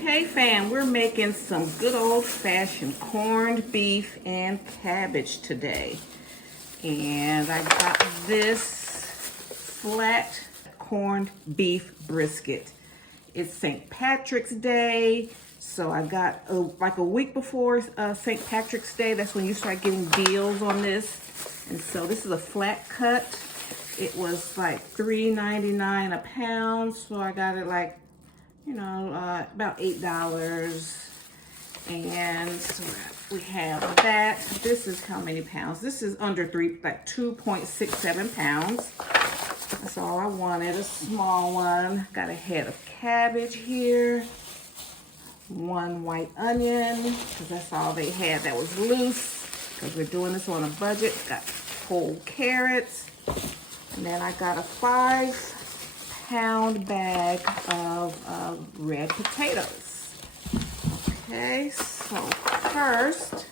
Okay, fam, we're making some good old-fashioned corned beef and cabbage today. And I got this flat corned beef brisket. It's St. Patrick's Day, so I got like a week before St. Patrick's Day. That's when you start getting deals on this. And so this is a flat cut. It was like $3.99 a pound, so I got it like, you know, about $8. And so we have that. This is how many pounds? This is under like 2.67 pounds. That's all I wanted, a small one. Got a head of cabbage here. 1 white onion, because that's all they had that was loose, because we're doing this on a budget. Got whole carrots. And then I got a 5-pound bag of red potatoes. Okay, so first,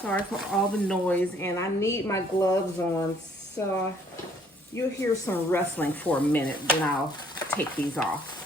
sorry for all the noise, and I need my gloves on, so you'll hear some rustling for a minute, then I'll take these off.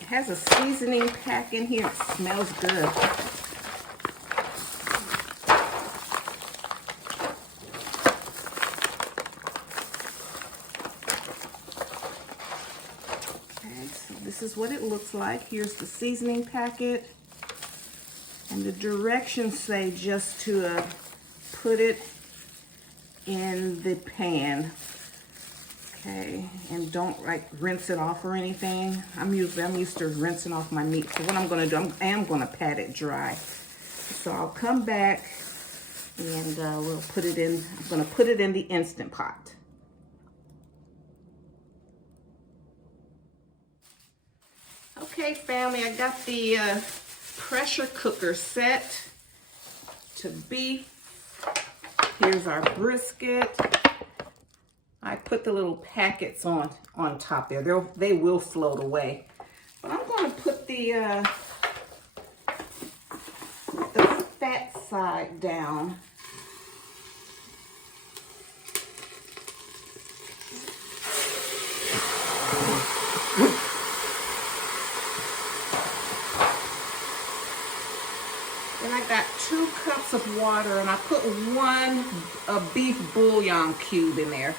It has a seasoning pack in here. It smells good. Okay, so this is what it looks like. Here's the seasoning packet. And the directions say just to put it in the pan. Okay, and don't like rinse it off or anything. I'm used to rinsing off my meat. So what I'm gonna do, I am gonna pat it dry. So I'll come back and we'll put it in. I'm gonna put it in the Instant Pot. Okay, family, I got the pressure cooker set to beef. Here's our brisket. I put the little packets on top there. They will float away. But I'm going to put the fat side down. Then I got 2 cups of water, and I put 1 beef bouillon cube in there.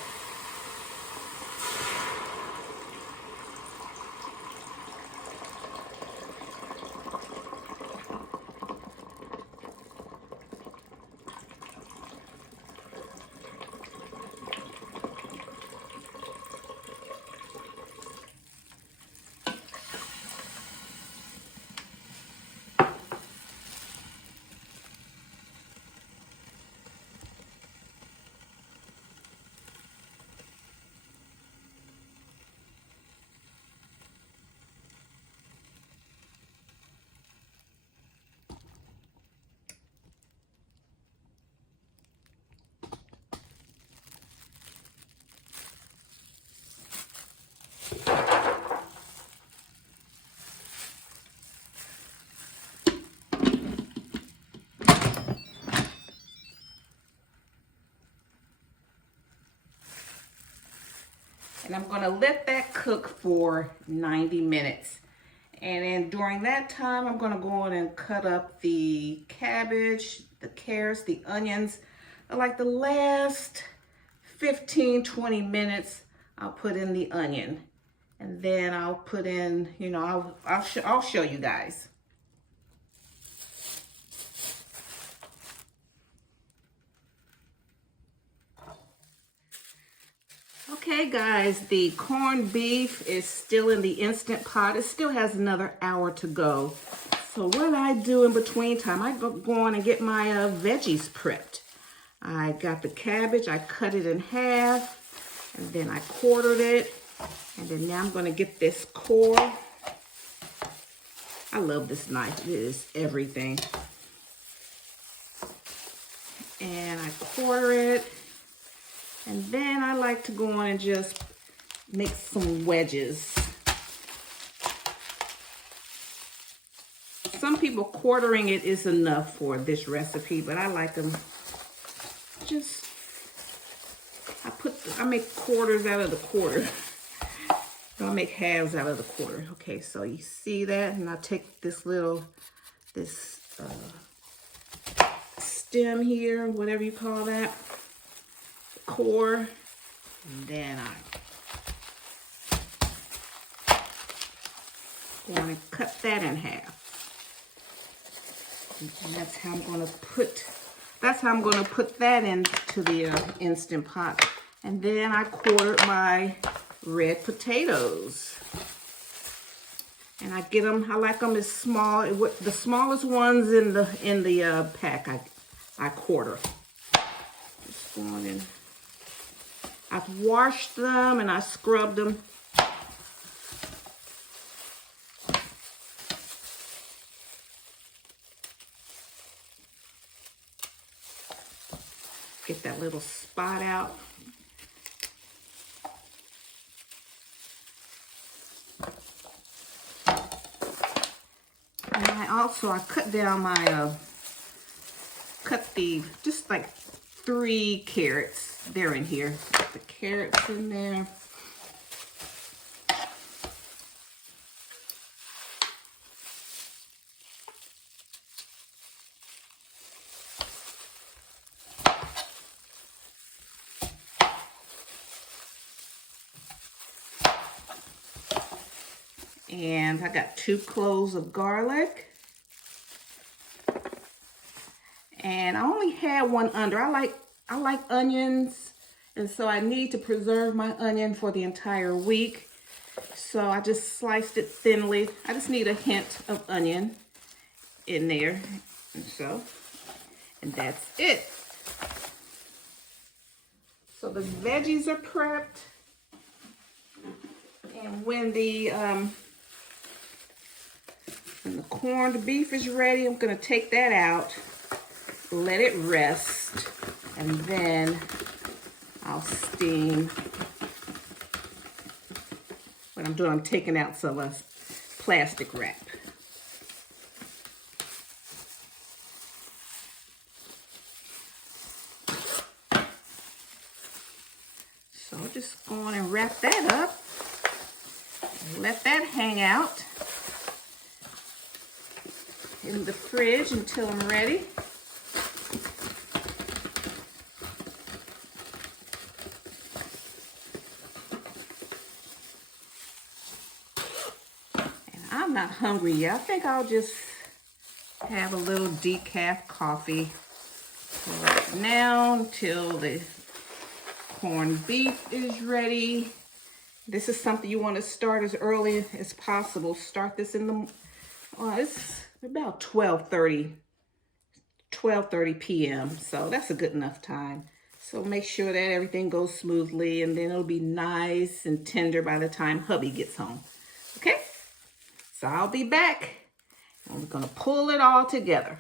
And I'm gonna let that cook for 90 minutes. And then during that time, I'm gonna go in and cut up the cabbage, the carrots, the onions. Like the last 15-20 minutes, I'll put in the onion. And then I'll put in, you know, I'll show you guys. Okay guys, the corned beef is still in the Instant Pot. It still has another hour to go. So what I do in between time, I go on and get my veggies prepped. I got the cabbage, I cut it in half, and then I quartered it. And then now I'm gonna get this core. I love this knife. It is everything. And I quarter it. And then I like to go on and just make some wedges. Some people quartering it is enough for this recipe, but I like them just, I make quarters out of the quarter. I'll make halves out of the quarter. Okay, so you see that? And I take this stem here, whatever you call that, core, and then I go on and cut that in half. And that's how I'm going to put that into the Instant Pot. And then I quartered my red potatoes. And I get them, I like them as small, the smallest ones in the pack I quarter. Just going in. I've washed them and I scrubbed them. Get that little spot out. And I cut down my, just like 3 carrots. They're in here. Put the carrots in there. And I got 2 cloves of garlic. And I only had 1 under. I like onions, and so I need to preserve my onion for the entire week. So I just sliced it thinly. I just need a hint of onion in there. And that's it. So the veggies are prepped. And when the corned beef is ready, I'm going to take that out, let it rest, and then I'll steam. What I'm doing, I'm taking out some plastic wrap. So I'm just going and wrap that up. Let that hang out in the fridge until I'm ready. And I'm not hungry yet. I think I'll just have a little decaf coffee right now until the corned beef is ready. This is something you want to start as early as possible. Start this in the, it's about 12:30 p.m. So that's a good enough time. So make sure that everything goes smoothly, and then it'll be nice and tender by the time hubby gets home. Okay? So I'll be back. I'm going to pull it all together.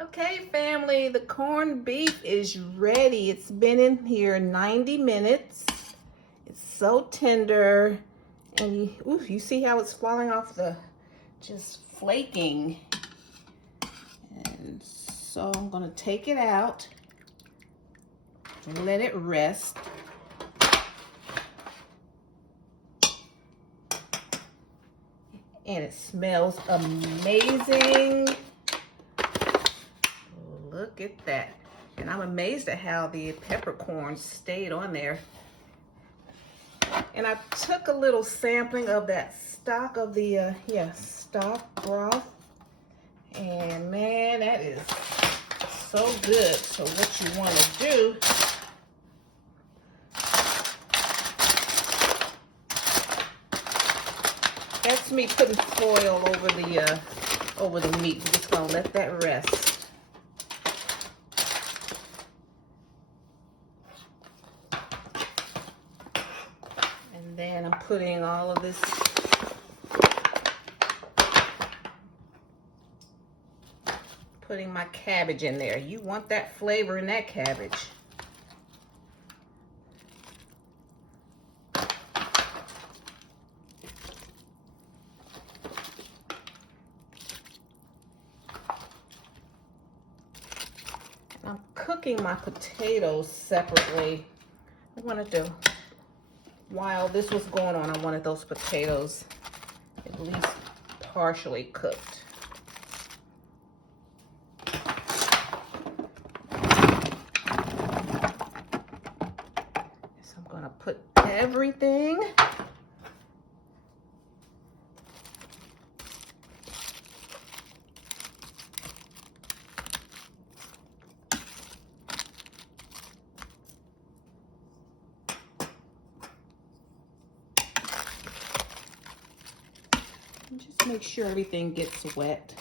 Okay, family, the corned beef is ready. It's been in here 90 minutes. It's so tender. And you see how it's falling off just flaking. And so I'm gonna take it out and let it rest. And it smells amazing. Look at that. And I'm amazed at how the peppercorns stayed on there. And I took a little sampling of that stock of the, stock broth. And man, that is so good. So what you want to do, That's me putting foil over the meat. We're just gonna let that rest. And then I'm putting all of this putting my cabbage in there. You want that flavor in that cabbage. I'm cooking my potatoes separately. I wanted to, while this was going on, I wanted those potatoes at least partially cooked. So I'm gonna put everything just make sure everything gets wet.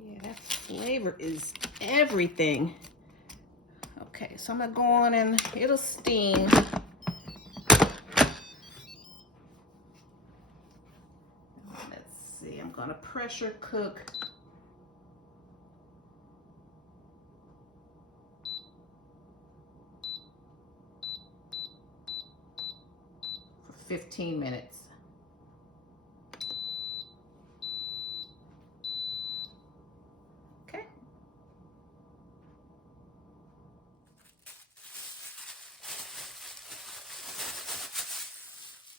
Yeah, that flavor is everything. Okay, so I'm gonna go on and it'll steam. Let's see, I'm gonna pressure cook for 15 minutes.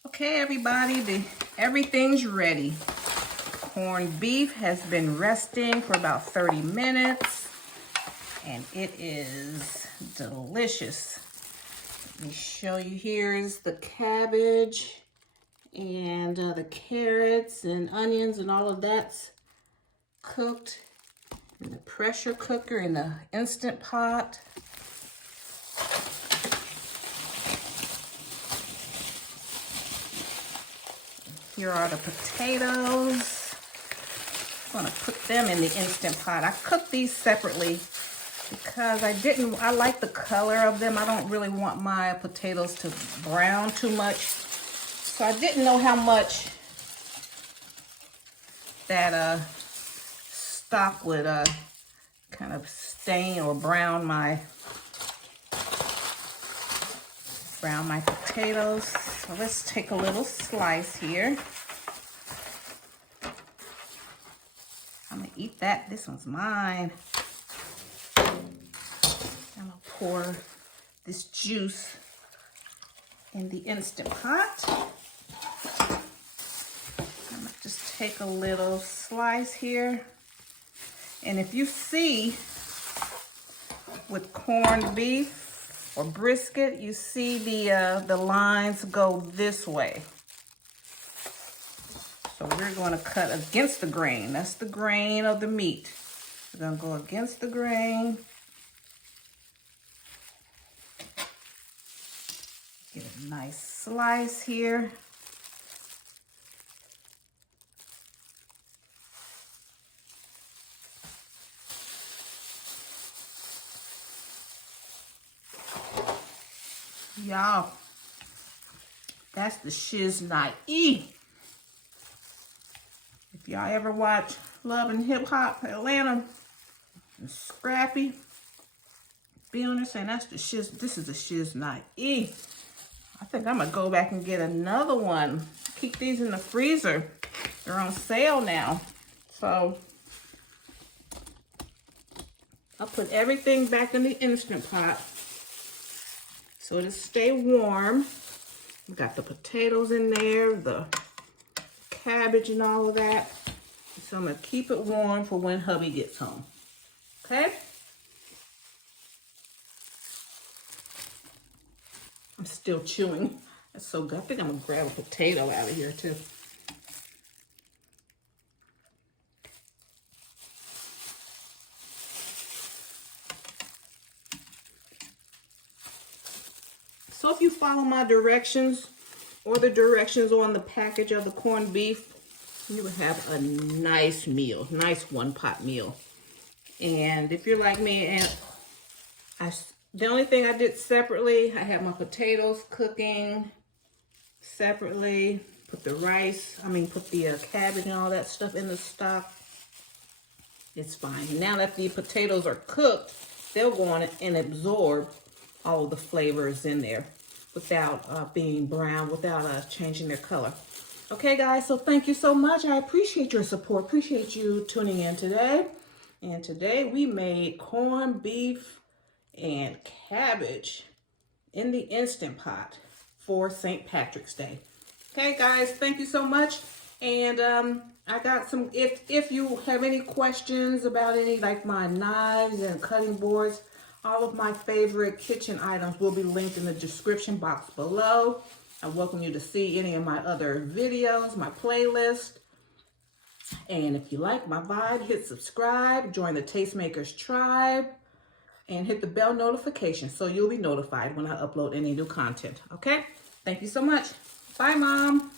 Okay, everybody, everything's ready. Corned beef has been resting for about 30 minutes, and it is delicious. Let me show you. Here's the cabbage and the carrots and onions and all of that's cooked in the pressure cooker in the Instant Pot. Here are the potatoes. I'm gonna put them in the Instant Pot. I cooked these separately because I like the color of them. I don't really want my potatoes to brown too much. So I didn't know how much that stock would kind of stain or brown my potatoes. So let's take a little slice here. I'm gonna eat that. This one's mine. I'm gonna pour this juice in the Instant Pot. I'm gonna just take a little slice here. And if you see with corned beef or brisket, you see the lines go this way. So we're going to cut against the grain. That's the grain of the meat. We're going to go against the grain. Get a nice slice here. Y'all, that's the shiz naive. If y'all ever watch Love and Hip Hop Atlanta, and Scrappy, be on there saying that's the shiz. This is the shiz naive. I think I'm gonna go back and get another one. Keep these in the freezer. They're on sale now. So I'll put everything back in the Instant Pot so it'll stay warm. We got the potatoes in there, the cabbage and all of that. It's So I'm going to keep it warm for when hubby gets home. Okay? I'm still chewing. That's so good. I think I'm going to grab a potato out of here too. So if you follow my directions or the directions on the package of the corned beef, you will have a nice meal, nice one-pot meal. And if you're like me, and the only thing I did separately, I have my potatoes cooking separately, put the cabbage and all that stuff in the stock. It's fine. Now that the potatoes are cooked, they'll go on and absorb all of the flavors in there without being brown, without changing their color. Okay, guys, so thank you so much. I appreciate your support. Appreciate you tuning in today. And today we made corned beef and cabbage in the Instant Pot for St. Patrick's Day. Okay, guys, thank you so much. And I got some, if you have any questions about any, like my knives and cutting boards, all of my favorite kitchen items will be linked in the description box below. I welcome you to see any of my other videos, my playlist. And if you like my vibe, hit subscribe, join the Tastemakers tribe, and hit the bell notification so you'll be notified when I upload any new content. Okay? Thank you so much. Bye, Mom.